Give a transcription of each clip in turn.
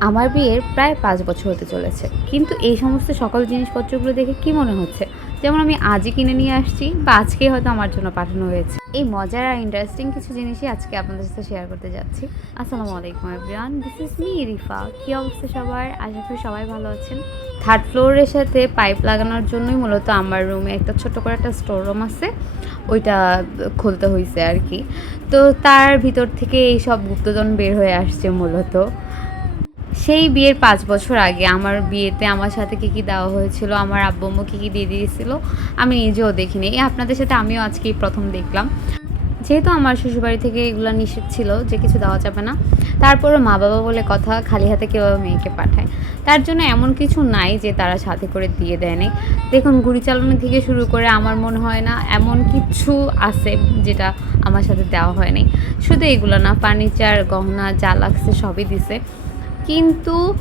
আমার বিয়ের প্রায় ৫ বছর হতে চলেছে। কিন্তু এই সমস্ত সকল জিনিসপত্রগুলো দেখে কি মনে হচ্ছে? যেমন আমি আজই কিনে নিয়ে আসছি বা আজকেই হয়তো আমার জন্য পাঠানো হয়েছে। এই মজার আর ইন্টারেস্টিং কিছু জিনিসই আজকে আপনাদের সাথে শেয়ার করতে যাচ্ছি। আসসালামু আলাইকুম everyone. This is me Rifa. কি অবস্থা সবার? আশা করি সবাই ভালো আছেন। থার্ড ফ্লোরের সাথে পাইপ লাগানোর জন্যই মূলত আমার রুমে একটা ছোট্ট করে একটা স্টোর রুম আছে। ওইটা খুলতে হইছে আরকি। তো তার ভিতর থেকে এইসব গুপ্তধন বের হয়ে আসছে মূলত। সেই বিয়ের ৫ বছর আগে আমার বিয়েতে আমার সাথে কী, কী দেওয়া হয়েছিল, আমার আব্বু-আম্মু কী, কী দিয়ে দিয়েছিল, আমি নিজেও দেখিনি। আপনাদের সাথে আমিও আজকেই ১ম দেখলাম। যেহেতু আমার শ্বশুরবাড়ি থেকে এগুলা নিষেধ ছিল যে কিছু দেওয়া যাবে না, তারপরও মা-বাবা বলে কথা, খালি হাতে কীভাবে মেয়েকে পাঠায়। তার জন্য এমন কিছু নাই যে তারা সাথে করে দিয়ে দেয়নি। দেখুন গুড়ি চালানো থেকে শুরু করে আমার মনে হয় না এমন কিছু আছে যেটা আমার সাথে দেওয়া হয়নি। শুধু এগুলো না, ফার্নিচার, গহনা যা লাগছে সবই দিছে। কিন্তু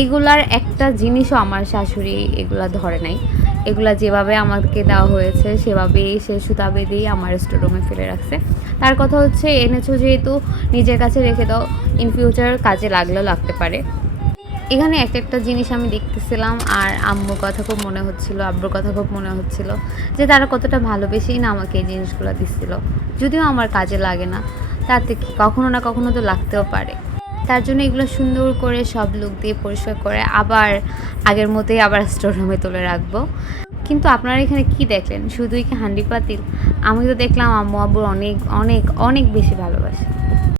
এগুলার একটা জিনিসও আমার শাশুড়ি এগুলা ধরে নাই। এগুলা যেভাবে আমাকে দেওয়া হয়েছে সেভাবেই সে সুতা বেঁধেই আমার স্টোর রুমে ফেলে রাখছে। তার কথা হচ্ছে, এনেছো যেহেতু নিজের কাছে রেখে দাও, ইন ফিউচার কাজে লাগলেও লাগতে পারে। এখানে একটা জিনিস আমি দেখতেছিলাম আর আম্মুর কথা খুব মনে হচ্ছিল, আব্বুর কথা খুব মনে হচ্ছিল যে তারা কতটা ভালোবেসেই না আমাকে এই জিনিসগুলো দিচ্ছিল। যদিও আমার কাজে লাগে না, তাতে কি কখনো না কখনো তো লাগতেও পারে। তার জন্য এগুলো সুন্দর করে সব লুক দিয়ে পরিষ্কার করে আবার আগের মতোই আবার স্টোর রুমে তুলে রাখবো। কিন্তু আপনারা এখানে কি দেখলেন? শুধুই কি হাঁড়ি পাতিল? আমি তো দেখলাম আম্মু আব্বুর অনেক অনেক অনেক বেশি ভালোবাসে।